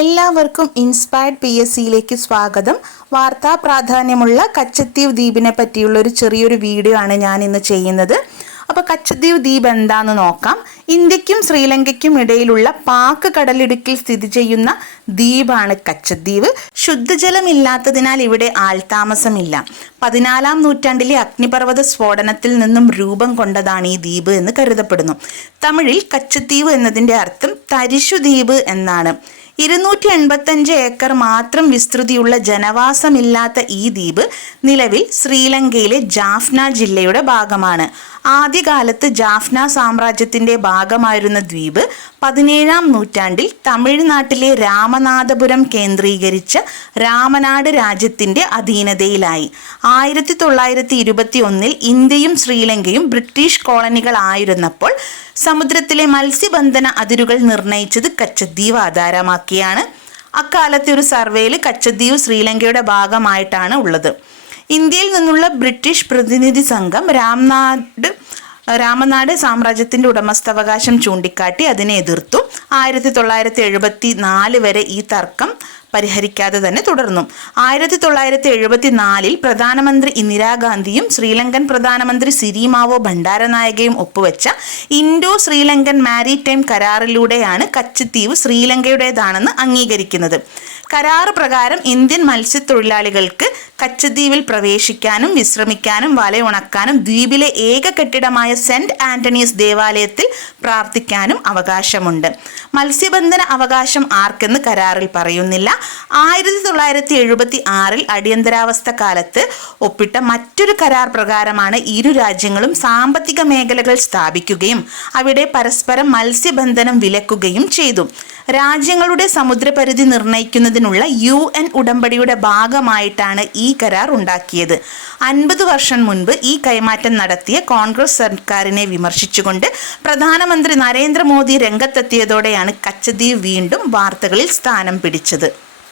എല്ലാവർക്കും ഇൻസ്പയർഡ് PSCയിലേക്ക് സ്വാഗതം. വാർത്താ പ്രാധാന്യമുള്ള കച്ചത്തീവ് ദ്വീപിനെ പറ്റിയുള്ള ഒരു ചെറിയൊരു വീഡിയോ ആണ് ഞാൻ ഇന്ന് ചെയ്യുന്നത്. അപ്പോൾ കച്ചത്തീവ് ദ്വീപ് എന്താണെന്ന് നോക്കാം. ഇന്ത്യക്കും ശ്രീലങ്കയ്ക്കും ഇടയിലുള്ള പാക് കടലിടുക്കിൽ സ്ഥിതി ചെയ്യുന്ന ദ്വീപാണ് കച്ചത്തീവ്. ശുദ്ധജലമില്ലാത്തതിനാൽ ഇവിടെ ആൾതാമസമില്ല. 14-ാം നൂറ്റാണ്ടിലെ അഗ്നിപർവ്വത സ്ഫോടനത്തിൽ നിന്നും രൂപം കൊണ്ടതാണ് ഈ ദ്വീപ് എന്ന് കരുതപ്പെടുന്നു. തമിഴിൽ കച്ചത്തീവ് എന്നതിൻ്റെ അർത്ഥം തരിശു ദ്വീപ് എന്നാണ്. 285 ഏക്കർ മാത്രം വിസ്തൃതിയുള്ള ജനവാസമില്ലാത്ത ഈ ദ്വീപ് നിലവിൽ ശ്രീലങ്കയിലെ ജാഫ്ന ജില്ലയുടെ ഭാഗമാണ്. ആദ്യകാലത്ത് ജാഫ്ന സാമ്രാജ്യത്തിന്റെ ഭാഗമായിരുന്ന ദ്വീപ് 17-ാം നൂറ്റാണ്ടിൽ തമിഴ്നാട്ടിലെ രാമനാഥപുരം കേന്ദ്രീകരിച്ച രാമനാട് രാജ്യത്തിന്റെ അധീനതയിലായി. 1921 ഇന്ത്യയും ശ്രീലങ്കയും ബ്രിട്ടീഷ് കോളനികളായിരുന്നപ്പോൾ സമുദ്രത്തിലെ മത്സ്യബന്ധന അതിരുകൾ നിർണയിച്ചത് കച്ചത്തീവ് ആധാരമാക്കിയാണ്. അക്കാലത്തെ ഒരു സർവേയിൽ കച്ചത്തീവ് ശ്രീലങ്കയുടെ ഭാഗമായിട്ടാണ് ഉള്ളത്. ഇന്ത്യയിൽ നിന്നുള്ള ബ്രിട്ടീഷ് പ്രതിനിധി സംഘം രാമനാട് സാമ്രാജ്യത്തിന്റെ ഉടമസ്ഥാവകാശം ചൂണ്ടിക്കാട്ടി അതിനെ എതിർത്തു. 1974 വരെ ഈ തർക്കം പരിഹരിക്കാതെ തന്നെ തുടർന്നു. 1974 പ്രധാനമന്ത്രി ഇന്ദിരാഗാന്ധിയും ശ്രീലങ്കൻ പ്രധാനമന്ത്രി സിരിമാവോ ഭണ്ഡാരനായകയും ഒപ്പുവെച്ച ഇൻഡോ ശ്രീലങ്കൻ മാരിടൈം കരാറിലൂടെയാണ് കച്ചത്തീവ് ശ്രീലങ്കയുടേതാണെന്ന് അംഗീകരിക്കുന്നത്. കരാറ് പ്രകാരം ഇന്ത്യൻ മത്സ്യത്തൊഴിലാളികൾക്ക് കച്ചത്തീവിൽ പ്രവേശിക്കാനും വിശ്രമിക്കാനും വലയുണക്കാനും ദ്വീപിലെ ഏക കെട്ടിടമായ സെന്റ് ആന്റണീസ് ദേവാലയത്തിൽ പ്രാർത്ഥിക്കാനും അവകാശമുണ്ട്. മത്സ്യബന്ധന അവകാശം ആർക്കെന്ന് കരാറിൽ പറയുന്നില്ല. 1976 അടിയന്തരാവസ്ഥ കാലത്ത് ഒപ്പിട്ട മറ്റൊരു കരാർ പ്രകാരമാണ് ഇരു രാജ്യങ്ങളും സാമ്പത്തിക മേഖലകൾ സ്ഥാപിക്കുകയും അവിടെ പരസ്പരം മത്സ്യബന്ധനം വിലക്കുകയും ചെയ്തു. രാജ്യങ്ങളുടെ സമുദ്രപരിധി നിർണയിക്കുന്നതിനുള്ള UN ഉടമ്പടിയുടെ ഭാഗമായിട്ടാണ് ഈ കരാർ ഉണ്ടാക്കിയത്. 50 വർഷം മുൻപ് ഈ കൈമാറ്റം നടത്തിയ കോൺഗ്രസ് സർക്കാരിനെ വിമർശിച്ചുകൊണ്ട് പ്രധാനമന്ത്രി നരേന്ദ്രമോദി രംഗത്തെത്തിയതോടെയാണ് കച്ചത്തീവ് വീണ്ടും വാർത്തകളിൽ സ്ഥാനം പിടിച്ചത്.